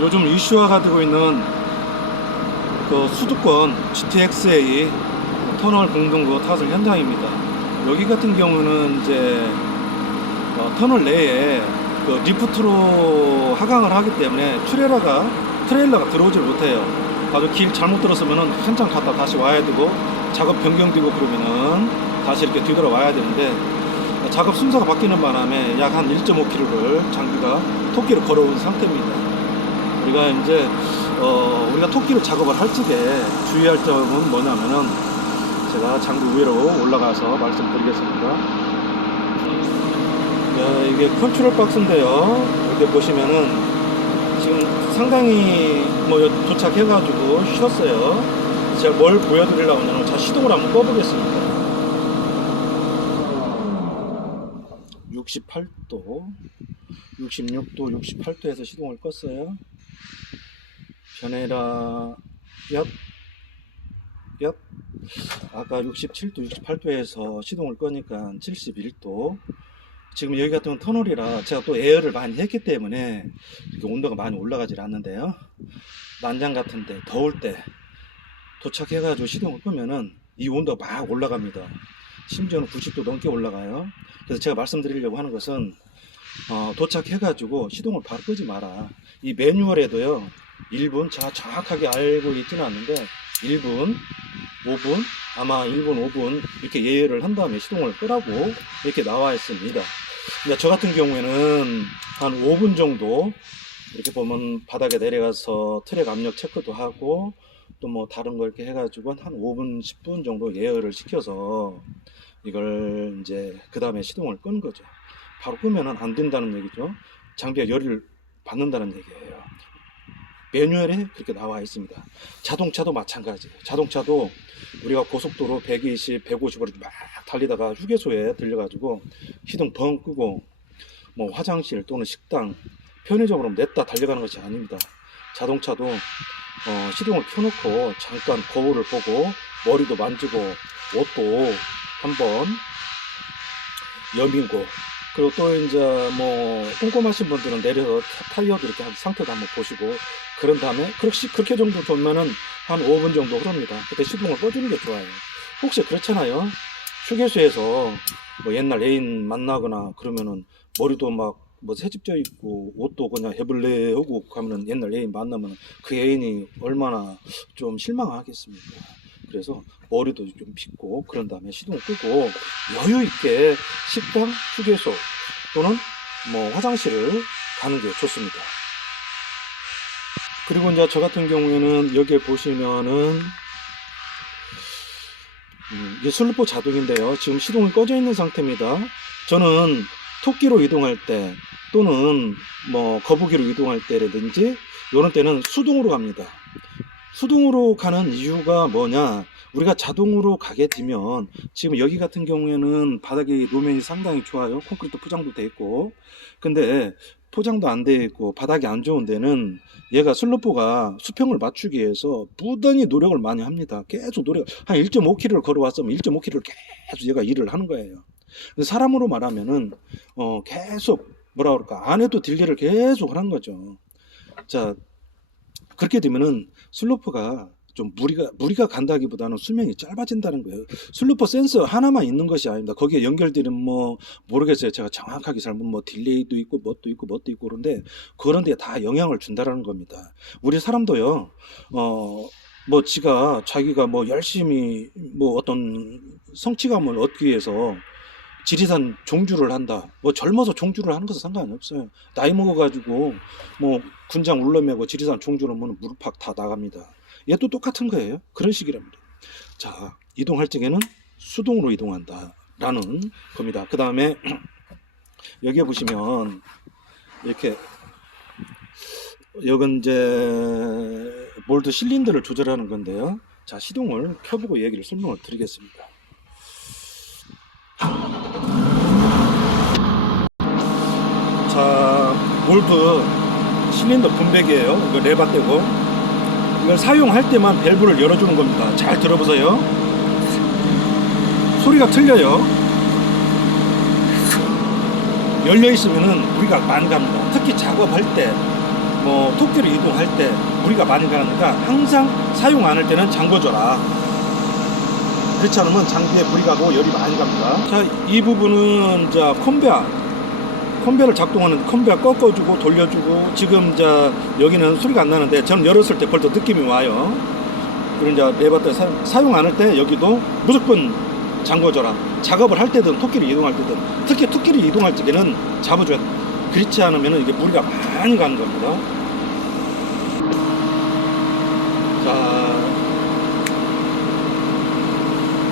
요즘 이슈화가 되고 있는 그 수도권 GTX-A 터널 공동구 타설 현장입니다. 여기 같은 경우는 이제 터널 내에 그 리프트로 하강을 하기 때문에 트레일러가 들어오질 못해요. 아주 길 잘못 들었으면은 한참 갔다 다시 와야 되고, 작업 변경되고 그러면은 다시 이렇게 뒤돌아와야 되는데, 작업 순서가 바뀌는 바람에 약 한 1.5km를 장비가 토끼로 걸어온 상태입니다. 우리가 이제 우리가 토끼로 작업을 할 적에 주의할 점은 뭐냐면은, 제가 장비 위로 올라가서 말씀드리겠습니다. 이게 컨트롤 박스인데요. 이렇게 보시면은 지금 상당히 도착해가지고 쉬었어요. 제가 뭘 보여드리려고 하냐면, 자, 시동을 한번 꺼보겠습니다. 68도, 66도, 68도에서 시동을 껐어요. 변해라, 얍. 아까 67도, 68도에서 시동을 끄니까 71도. 지금 여기 같은 터널이라 제가 또 에어를 많이 했기 때문에 이렇게 온도가 많이 올라가질 않는데요. 난장 같은데, 더울 때 도착해가지고 시동을 끄면은 이 온도가 막 올라갑니다. 심지어는 90도 넘게 올라가요. 그래서 제가 말씀드리려고 하는 것은, 도착해가지고 시동을 바로 끄지 마라. 이 매뉴얼에도요, 1분, 제가 정확하게 알고 있지는 않는데 1분, 5분, 아마 1분, 5분 이렇게 예열을 한 다음에 시동을 끄라고 이렇게 나와 있습니다. 그러니까 저 같은 경우에는 한 5분 정도 이렇게 보면 바닥에 내려가서 트랙 압력 체크도 하고, 또 뭐 다른 거 이렇게 해가지고 한 5분, 10분 정도 예열을 시켜서 이걸 이제 그 다음에 시동을 끄는 거죠. 바로 끄면은 안 된다는 얘기죠. 장비가 열을 받는다는 얘기예요. 매뉴얼에 그렇게 나와 있습니다. 자동차도 마찬가지예요. 자동차도 우리가 고속도로 120, 150으로 막 달리다가 휴게소에 들려가지고 시동 벙 끄고 뭐 화장실 또는 식당, 편의점으로 냈다 달려가는 것이 아닙니다. 자동차도 시동을 켜놓고 잠깐 거울을 보고 머리도 만지고 옷도 한번 여미고, 그리고 또 이제 뭐 꼼꼼하신 분들은 내려서 타이어도 이렇게 한 상태도 한번 보시고, 그런 다음에 그렇게 정도 두면은 한 5분 정도 흐릅니다. 그때 시동을 꺼주는 게 좋아요. 혹시 그렇잖아요. 휴게소에서 뭐 옛날 애인 만나거나 그러면은 머리도 막 뭐 새집져 있고 옷도 그냥 해블레 하고 가면은 옛날 애인 만나면 그 애인이 얼마나 좀 실망하겠습니까. 그래서 머리도 좀 빗고 그런 다음에 시동을 끄고 여유 있게 식당, 휴게소 또는 뭐 화장실을 가는 게 좋습니다. 그리고 이제 저 같은 경우에는 여기에 보시면은 이게 슬루퍼 자동인데요. 지금 시동이 꺼져 있는 상태입니다. 저는 토끼로 이동할 때 또는 뭐 거북이로 이동할 때라든지 이런 때는 수동으로 갑니다. 수동으로 가는 이유가 뭐냐, 우리가 자동으로 가게 되면, 지금 여기 같은 경우에는 바닥이 노면이 상당히 좋아요. 콘크리트 포장도 돼 있고. 근데 포장도 안 돼 있고 바닥이 안 좋은 데는 얘가 슬로퍼가 수평을 맞추기 위해서 부단히 노력을 많이 합니다. 계속 한 1.5km를 걸어왔으면 1.5km를 계속 얘가 일을 하는 거예요. 사람으로 말하면은 계속 뭐라 그럴까, 안 해도 딜레를 계속 하는 거죠. 자, 그렇게 되면은 슬로퍼가 좀 무리가 간다기보다는 수명이 짧아진다는 거예요. 슬로퍼 센서 하나만 있는 것이 아닙니다. 거기에 연결되는 뭐 모르겠어요. 제가 정확하게 잘못 뭐 딜레이도 있고 뭣도 있고 그런데 그런 데 다 영향을 준다라는 겁니다. 우리 사람도요. 뭐 자기가 뭐 열심히 뭐 어떤 성취감을 얻기 위해서 지리산 종주를 한다. 뭐 젊어서 종주를 하는 것은 상관이 없어요. 나이 먹어가지고 뭐 군장 울러매고 지리산 종주를 하면 무릎팍 다 나갑니다. 얘도 똑같은 거예요. 그런 식이랍니다. 자, 이동할 적에는 수동으로 이동한다라는 겁니다. 그 다음에 여기에 보시면 이렇게 여긴 이제 몰드 실린더를 조절하는 건데요. 자, 시동을 켜보고 설명을 드리겠습니다. 자, 몰드 실린더 분배기예요. 이거 레바떼고, 이걸 사용할 때만 밸브를 열어주는 겁니다. 잘 들어보세요. 소리가 틀려요. 열려 있으면은 우리가 많이 갑니다. 특히 작업할 때 토끼로 이동할 때 무리가 많이 가니까 항상 사용 안 할 때는 잠궈줘라. 그렇지 않으면 장비에 무리 가고 열이 많이 갑니다. 자, 이 부분은 자 컨베어를 작동하는 컨베어 꺾어주고 돌려주고, 지금 자 여기는 소리가 안 나는데 저는 열었을 때 벌써 느낌이 와요. 그리고 이제 레버터 사용 안 할 때 여기도 무조건 잠궈줘라. 작업을 할 때든 토끼를 이동할 때든, 특히 토끼를 이동할 때는 잡아줘야 돼. 그렇지 않으면 이게 무리가 많이 가는 겁니다.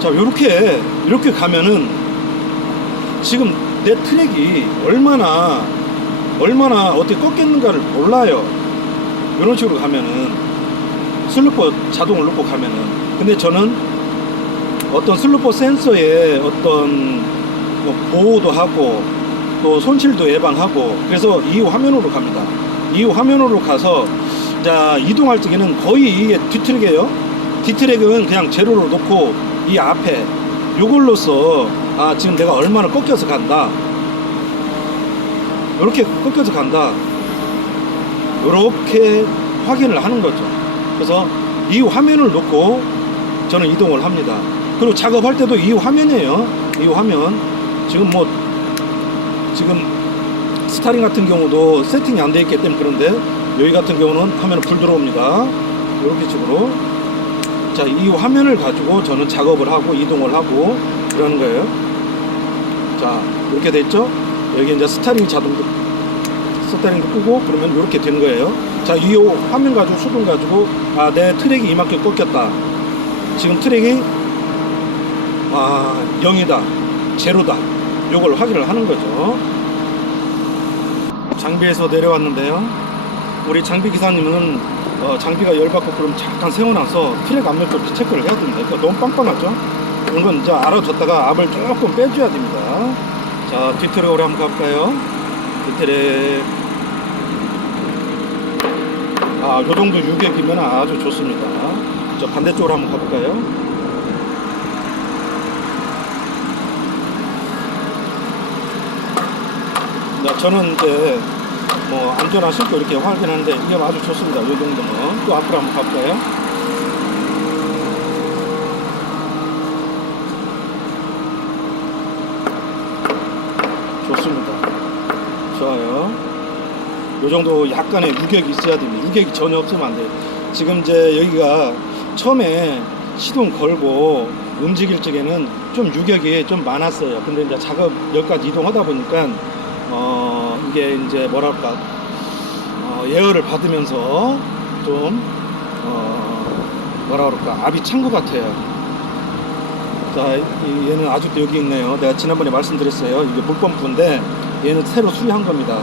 자, 이렇게 가면은 지금 내 트랙이 얼마나 어떻게 꺾였는가를 몰라요. 이런 식으로 가면은 슬루퍼 자동을 놓고 가면은. 근데 저는 어떤 슬루퍼 센서에 어떤 보호도 하고 또 손실도 예방하고, 그래서 2호 화면으로 갑니다. 2호 화면으로 가서 자 이동할 적에는 거의 이게 뒤트랙이에요. 뒤트랙은 그냥 제로로 놓고 이 앞에 요걸로써 지금 내가 얼마나 꺾여서 간다, 이렇게 꺾여서 간다, 이렇게 확인을 하는 거죠. 그래서 이 화면을 놓고 저는 이동을 합니다. 그리고 작업할 때도 이 화면이에요. 이 화면 지금 스타링 같은 경우도 세팅이 안 돼 있기 때문에 그런데, 여기 같은 경우는 화면에 불 들어옵니다. 이렇게 식으로 자, 이 화면을 가지고 저는 작업을 하고 이동을 하고 이러는 거예요. 자, 이렇게 됐죠? 여기 이제 스타링도 끄고 그러면 이렇게 되는 거예요. 자, 이 화면 가지고 수동 가지고 내 트랙이 이만큼 꺾였다. 지금 트랙이 0이다, 제로다. 요걸 확인을 하는 거죠. 장비에서 내려왔는데요. 우리 장비 기사님은 장비가 열받고 그럼 잠깐 세워놔서 트랙 압력도 체크를 해야 됩니다. 그러니까 너무 빵빵하죠? 이런 건 이제 알아줬다가 압을 조금 빼줘야 됩니다. 자, 뒤트랙으로 한번 가볼까요? 뒤트랙. 요 정도 유격이면 아주 좋습니다. 자, 반대쪽으로 한번 가볼까요? 자, 저는 이제 안전하실 거 이렇게 확인하는데 이게 아주 좋습니다. 요 정도면. 또 앞으로 한번 가볼까요? 좋습니다. 좋아요. 요 정도 약간의 유격이 있어야 됩니다. 유격이 전혀 없으면 안 돼요. 지금 이제 여기가 처음에 시동 걸고 움직일 적에는 좀 유격이 좀 많았어요. 근데 이제 작업 여기까지 이동하다 보니까 이게 이제 뭐랄까 예열을 받으면서 좀 뭐라 그럴까 압이 찬 것 같아요. 자, 얘는 아직도 여기 있네요. 내가 지난번에 말씀드렸어요. 이게 물펌프인데 얘는 새로 수리한 겁니다.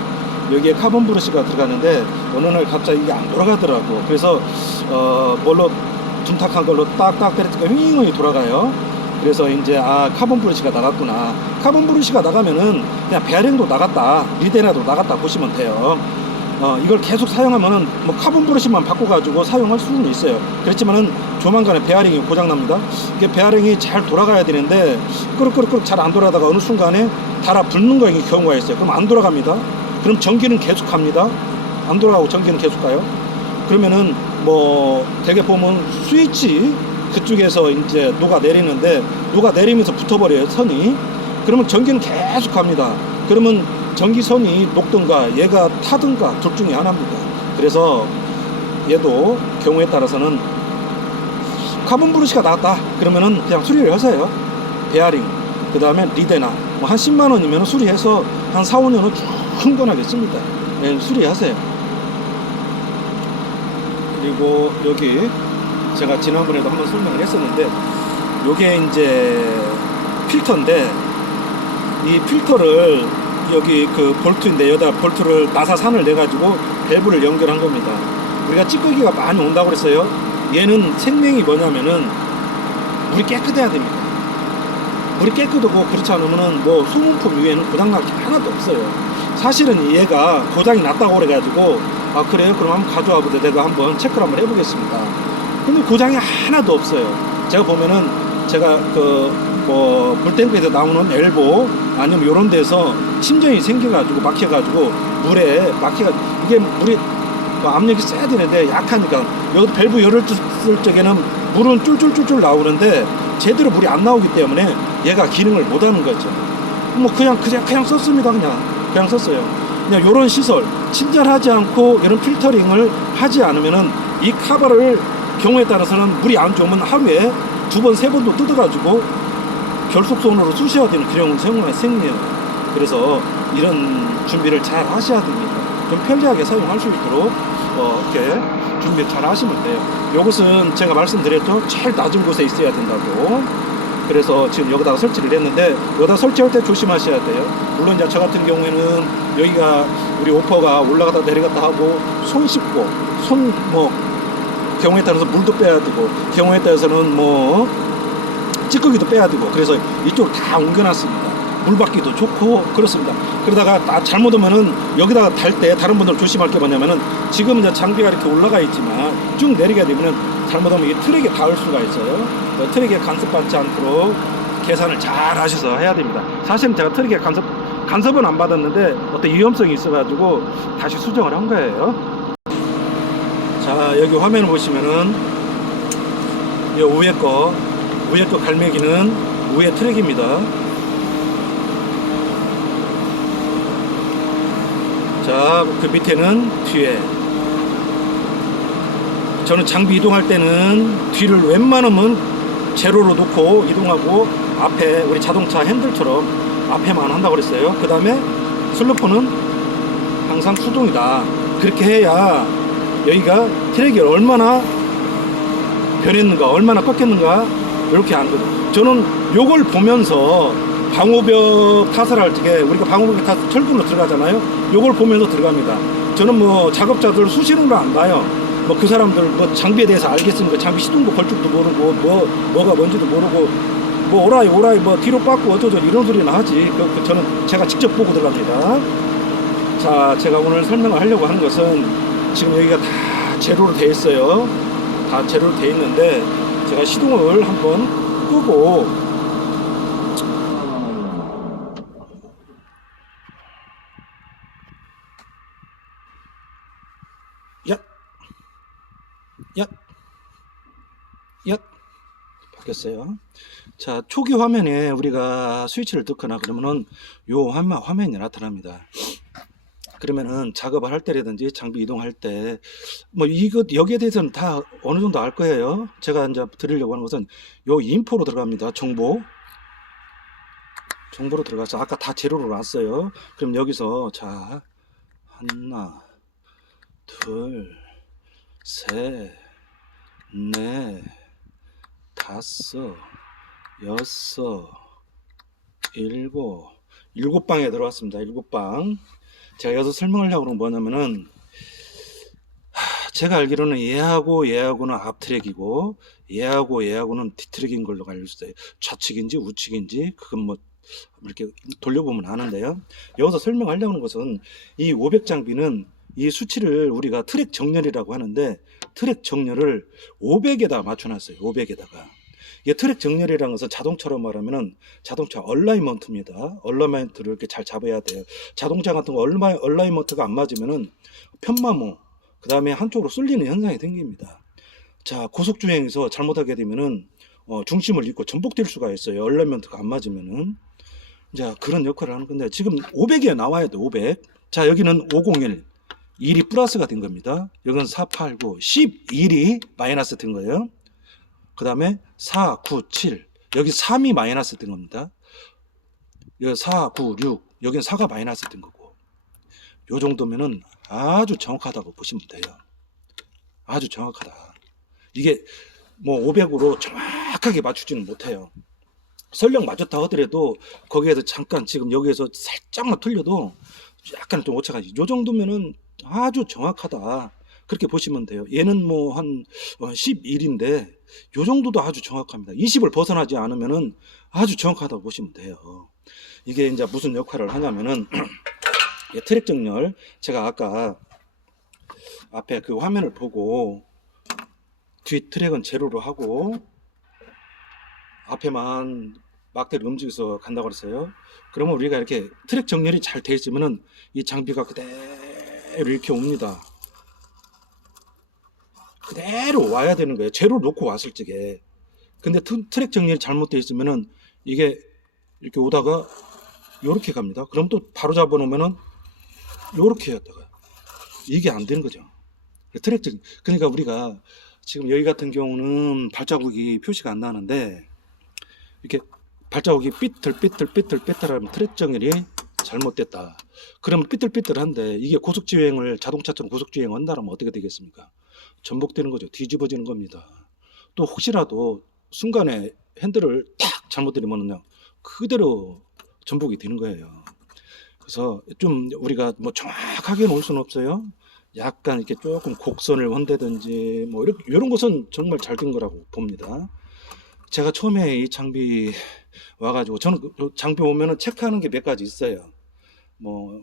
여기에 카본 브러쉬가 들어가는데 어느 날 갑자기 이게 안 돌아가더라고. 그래서 뭘로 둔탁한 걸로 딱딱 때리니까 윙윙이 돌아가요. 그래서 이제 카본 브러쉬가 나갔구나. 카본 브러쉬가 나가면은 그냥 베어링도 나갔다, 리데나도 나갔다 보시면 돼요. 이걸 계속 사용하면은 카본 브러쉬만 바꿔가지고 사용할 수는 있어요. 그렇지만은 조만간에 베어링이 고장납니다. 이게 베어링이 잘 돌아가야 되는데 끄륵끄륵 잘 안 돌아가다가 어느 순간에 달아 붙는 경우가 있어요. 그럼 안 돌아갑니다. 그럼 전기는 계속 갑니다. 안 돌아가고 전기는 계속 가요. 그러면은 되게 보면 스위치 그쪽에서 이제 녹아내리는데 녹아내리면서 붙어버려요, 선이. 그러면 전기는 계속 갑니다. 그러면 전기선이 녹든가 얘가 타든가 둘 중에 하나입니다. 그래서 얘도 경우에 따라서는 카본 브러쉬가 나왔다 그러면은 그냥 수리를 하세요. 베어링, 그 다음에 리데나 한 10만원이면 수리해서 한 4, 5년은 충분하겠습니다. 네, 수리하세요. 그리고 여기 제가 지난번에도 한번 설명을 했었는데 요게 이제 필터인데 이 필터를 여기 그 볼트인데 여기다 볼트를 나사산을 내가지고 밸브를 연결한 겁니다. 우리가 찌꺼기가 많이 온다고 그랬어요. 얘는 생명이 뭐냐면은 물이 깨끗해야 됩니다. 물이 깨끗하고 그렇지 않으면은 소모품 위에는 고장날 게 하나도 없어요. 사실은 얘가 고장이 났다고 그래가지고 그래요? 그럼 한번 가져와 보자. 내가 한번 체크를 한번 해보겠습니다. 근데 고장이 하나도 없어요. 제가 보면은 제가 물탱크에서 나오는 엘보 아니면 요런 데서 침전이 생겨가지고 막혀가지고 물에 막혀가지고 이게 물이 그 압력이 세야 되는데 약하니까 여기 밸브 열었을 적에는 물은 쫄쫄쫄쫄 나오는데 제대로 물이 안 나오기 때문에 얘가 기능을 못 하는 거죠. 뭐 그냥 썼습니다. 그냥 썼어요. 그냥 요런 시설 친절하지 않고 이런 필터링을 하지 않으면은 이 카바를 경우에 따라서는 물이 안 좋으면 하루에 2번 3번도 뜯어가지고 결속선으로 쑤셔야 되는 그런 경우가 생겨요. 그래서 이런 준비를 잘 하셔야 됩니다. 좀 편리하게 사용할 수 있도록 이렇게 준비 잘 하시면 돼요. 이것은 제가 말씀드렸죠. 제일 낮은 곳에 있어야 된다고. 그래서 지금 여기다가 설치를 했는데 여기다 설치할 때 조심하셔야 돼요. 물론 이제 저 같은 경우에는 여기가 우리 오퍼가 올라가다 내려갔다 하고 손 씻고 경우에 따라서 물도 빼야 되고 경우에 따라서는 찌꺼기도 빼야 되고 그래서 이쪽을 다 옮겨놨습니다. 물 받기도 좋고 그렇습니다. 그러다가 잘못하면은 여기다가 달 때 다른 분들 조심할 게 뭐냐면은 지금 이제 장비가 이렇게 올라가 있지만 쭉 내리게 되면은 잘못하면 이 트랙에 닿을 수가 있어요. 트랙에 간섭받지 않도록 계산을 잘 하셔서 해야 됩니다. 사실은 제가 트랙에 간섭은 안 받았는데 어떤 위험성이 있어가지고 다시 수정을 한 거예요. 자, 여기 화면을 보시면은 이 위에 거 갈매기는 위에 트랙입니다. 자, 그 밑에는 뒤에. 저는 장비 이동할 때는 뒤를 웬만하면 제로로 놓고 이동하고 앞에 우리 자동차 핸들처럼 앞에만 한다고 그랬어요. 그 다음에 슬로퍼는 항상 수동이다. 그렇게 해야 여기가 트랙이 얼마나 변했는가 얼마나 꺾였는가 이렇게 안 거죠. 저는 요걸 보면서 방호벽 타설 할 때 우리가 방호벽 타서 철근으로 들어가잖아요. 요걸 보면서 들어갑니다. 저는 작업자들 수시로는 안 봐요. 그 사람들 장비에 대해서 알겠으니까 장비 시동도 걸쭉도 모르고 뭐가 뭔지도 모르고 오라이 뒤로 빠꾸 어쩌죠 이런 소리나 하지. 저는 제가 직접 보고 들어갑니다. 자, 제가 오늘 설명을 하려고 하는 것은 지금 여기가 다 제로로 돼 있어요. 다 제로로 돼 있는데 제가 시동을 한번 끄고 바뀌었어요. 자, 초기 화면에 우리가 스위치를 넣거나 그러면은 요 화면이 나타납니다. 그러면은 작업을 할 때라든지 장비 이동할 때 여기에 대해서는 다 어느 정도 알 거예요. 제가 이제 드리려고 하는 것은 요 인포로 들어갑니다. 정보로 들어가서 아까 다 제로로 놨어요. 그럼 여기서 자, 하나, 둘, 셋, 넷, 다섯, 여섯, 일곱 방에 들어왔습니다. 7방. 제가 여기서 설명을 하려고 하는 건 뭐냐면은 제가 알기로는 얘하고는 앞트랙이고 얘하고는 뒤트랙인 걸로 알고 있어요. 좌측인지 우측인지 그건 이렇게 돌려보면 아는데요. 여기서 설명하려고 하는 것은 이 500 장비는 이 수치를 우리가 트랙 정렬이라고 하는데 트랙 정렬을 500에다 맞춰놨어요. 500에다가. 이 트랙 정렬이라는 것은 자동차로 말하면은 자동차 얼라이먼트입니다. 얼라이먼트를 이렇게 잘 잡아야 돼요. 자동차 같은 거 얼라이먼트가 안 맞으면은 편마모, 그 다음에 한쪽으로 쏠리는 현상이 생깁니다. 자, 고속주행에서 잘못하게 되면은 중심을 잃고 전복될 수가 있어요. 얼라이먼트가 안 맞으면은. 자, 그런 역할을 하는 건데 지금 500에 나와야 돼. 500. 자, 여기는 501. 1이 플러스가 된 겁니다. 여기는 489, 11이 마이너스 된 거예요. 그 다음에 4, 9, 7. 여기 3이 마이너스 된 겁니다. 여기 4, 9, 6. 여기는 4가 마이너스 된 거고. 요 정도면은 아주 정확하다고 보시면 돼요. 아주 정확하다. 이게 500으로 정확하게 맞추지는 못해요. 설령 맞췄다 하더라도 거기에서 잠깐 지금 여기에서 살짝만 틀려도 약간 좀 오차가 요 정도면은 아주 정확하다. 그렇게 보시면 돼요. 얘는 한 11인데 요 정도도 아주 정확합니다. 20을 벗어나지 않으면은 아주 정확하다고 보시면 돼요. 이게 이제 무슨 역할을 하냐면은 트랙 정렬, 제가 아까 앞에 그 화면을 보고 뒤 트랙은 제로로 하고 앞에만 막대를 움직여서 간다고 그랬어요. 그러면 우리가 이렇게 트랙 정렬이 잘 되어 있으면은 이 장비가 그대로 이렇게 옵니다. 그대로 와야 되는 거예요. 제로 놓고 왔을 적에. 근데 트랙 정렬이 잘못되어 있으면은 이게 이렇게 오다가 요렇게 갑니다. 그럼 또 바로 잡아 놓으면은 요렇게 했다가 이게 안 되는 거죠. 트랙 정렬. 그러니까 우리가 지금 여기 같은 경우는 발자국이 표시가 안 나는데 이렇게 발자국이 삐뚤삐뚤삐뚤삐뚤하면 트랙 정렬이 잘못됐다. 그러면 삐뚤삐뚤한데 이게 고속주행을 자동차처럼 고속주행 한다면 어떻게 되겠습니까? 전복되는 거죠. 뒤집어지는 겁니다. 또 혹시라도 순간에 핸들을 탁 잘못 들이면요 그대로 전복이 되는 거예요. 그래서 좀 우리가 뭐 정확하게 놓을 수는 없어요. 약간 이렇게 조금 곡선을 헌다든지 뭐 이런 것은 정말 잘 된 거라고 봅니다. 제가 처음에 이 장비 와가지고 저는 그 장비 오면은 체크하는 게 몇 가지 있어요. 뭐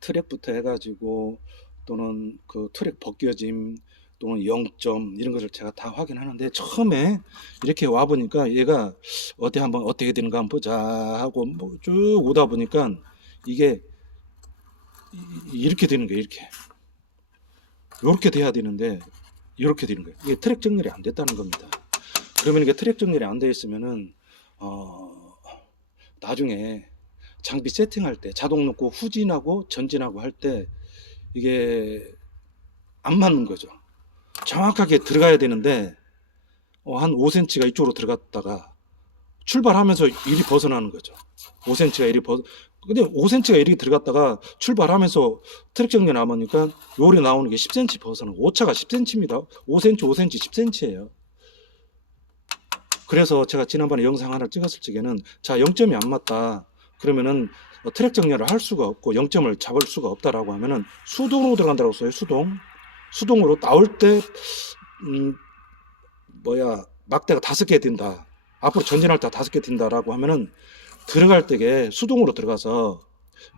트랙부터 해가지고 또는 그 트랙 벗겨짐 또는 0점 이런 것을 제가 다 확인하는데 처음에 이렇게 와 보니까 얘가 어디 한번 어떻게 되는가 한번 보자 하고 뭐 쭉 오다 보니까 이게 이렇게 되는 거예요. 이렇게 돼야 되는데 이렇게 되는 거예요. 이게 트랙 정렬이 안 됐다는 겁니다. 그러면 이게 트랙 정렬이 안 되어 있으면은 나중에 장비 세팅할 때 자동 놓고 후진하고 전진하고 할 때 이게 안 맞는 거죠. 정확하게 들어가야 되는데 한 5cm가 이쪽으로 들어갔다가 출발하면서 일이 벗어나는 거죠. 5cm가 일이 근데 5cm가 일이 들어갔다가 출발하면서 트랙 정렬 남으니까 요리 나오는 게 10cm 벗어나. 오차가 10cm입니다. 5cm, 5cm, 10cm예요. 그래서 제가 지난번에 영상 하나 찍었을 적에는 자 0점이 안 맞다. 그러면은 트랙 정렬을 할 수가 없고 0점을 잡을 수가 없다라고 하면은 수동으로 들어간다고 써요. 수동으로 나올 때 막대가 5개 든다. 앞으로 전진할 때 5개 든다라고 하면은 들어갈 때에 수동으로 들어가서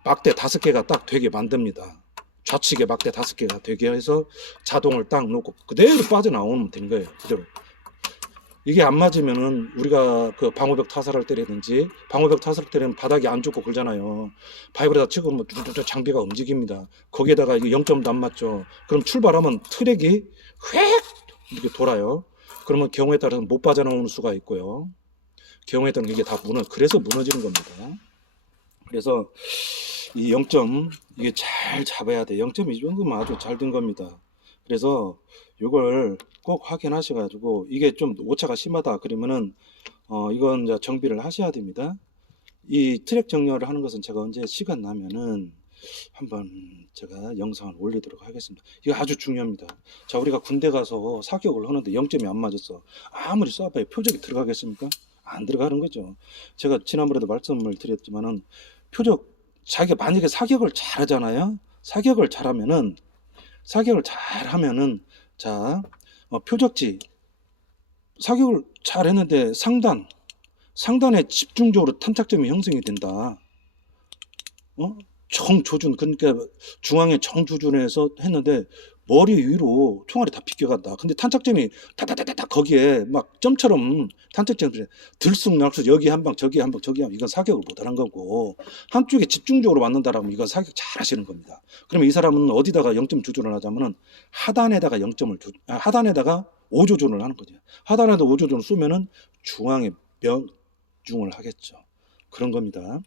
막대 5개가 딱 되게 만듭니다. 좌측에 막대 5개가 되게 해서 자동을 딱 놓고 그대로 빠져나오면 되는 거예요. 그대로. 이게 안 맞으면은 우리가 그 방호벽 타설할 때라든지 방호벽 타설 때는 바닥이 안 좋고 그러잖아요. 바이브에다 치고 뭐 뚜뚜뚜 장비가 움직입니다. 거기에다가 이게 0점도 안 맞죠. 그럼 출발하면 트랙이 휙 이렇게 돌아요. 그러면 경우에 따라서 못 빠져나오는 수가 있고요. 경우에 따라서 이게 다 그래서 무너지는 겁니다. 그래서 이 0점 이게 잘 잡아야 돼. 0점 이 정도면 아주 잘 된 겁니다. 그래서 이걸 꼭 확인하셔가지고 이게 좀 오차가 심하다 그러면은 이건 이제 정비를 하셔야 됩니다. 이 트랙 정렬을 하는 것은 제가 언제 시간 나면은 한번 제가 영상을 올리도록 하겠습니다. 이거 아주 중요합니다. 자, 우리가 군대 가서 사격을 하는데 0점이 안 맞았어. 아무리 쏴봐야 표적이 들어가겠습니까? 안 들어가는 거죠. 제가 지난번에도 말씀을 드렸지만은 표적 자기가 만약에 사격을 잘하잖아요. 사격을 잘하면은 자 표적지 사격을 잘했는데 상단에 집중적으로 탄착점이 형성이 된다. 정조준 그러니까 중앙에 정조준해서 했는데 머리 위로 총알이 다 비껴간다. 근데 탄착점이 다다다다 거기에 막 점처럼 탄착점이 들쑥날쑥 여기 한 방 저기 한 방 저기 한 방 이건 사격을 못하는 거고 한쪽에 집중적으로 맞는다라면 이건 사격 잘 하시는 겁니다. 그러면 이 사람은 어디다가 0점 조준을 하자면은 하단에다가 5조준을 하는 거죠. 하단에다 5조준을 쏘면은 중앙에 명중을 하겠죠. 그런 겁니다.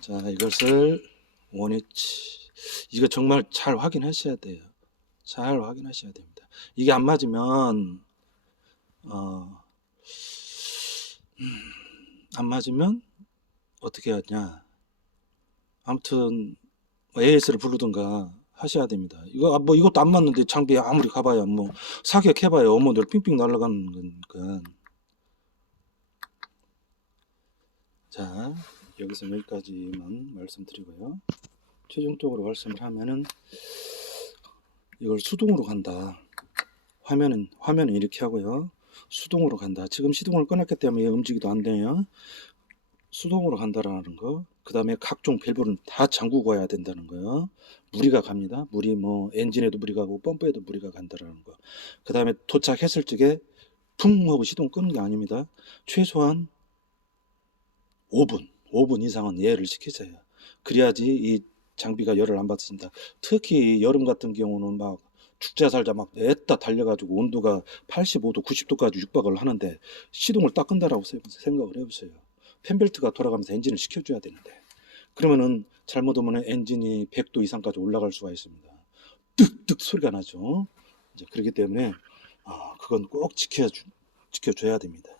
자, 이것을 원위치 이거 정말 잘 확인하셔야 돼요. 잘 확인하셔야 됩니다. 이게 안 맞으면 어떻게 하냐. 아무튼 AS를 부르든가 하셔야 됩니다. 이것도 안 맞는데 장비 아무리 가봐야 뭐 사격해봐야 어머니들 핑핑 날아가는 거니까. 자, 여기서 여기까지만 말씀드리고요. 최종적으로 말씀을 하면은 이걸 수동으로 간다. 화면은 이렇게 하고요. 수동으로 간다. 지금 시동을 꺼놨기 때문에 움직이도 안 돼요. 수동으로 간다라는 거. 그 다음에 각종 밸브는 다 잠그고 가야 된다는 거요. 무리가 갑니다. 물이 뭐 엔진에도 무리가 가고 펌프에도 무리가 간다라는 거. 그 다음에 도착했을 적에 풍 하고 시동 끄는 게 아닙니다. 최소한 5분 이상은 예열을 시키세요. 그래야지 이 장비가 열을 안 받습니다. 특히 여름 같은 경우는 막 죽자 살자 막 냈다 달려가지고 온도가 85도, 90도까지 육박을 하는데 시동을 딱 끈다라고 생각을 해보세요. 팬벨트가 돌아가면서 엔진을 식혀줘야 되는데 그러면은 잘못하면 엔진이 100도 이상까지 올라갈 수가 있습니다. 뜩뜩 소리가 나죠. 이제 그렇기 때문에 그건 꼭 지켜줘야 됩니다.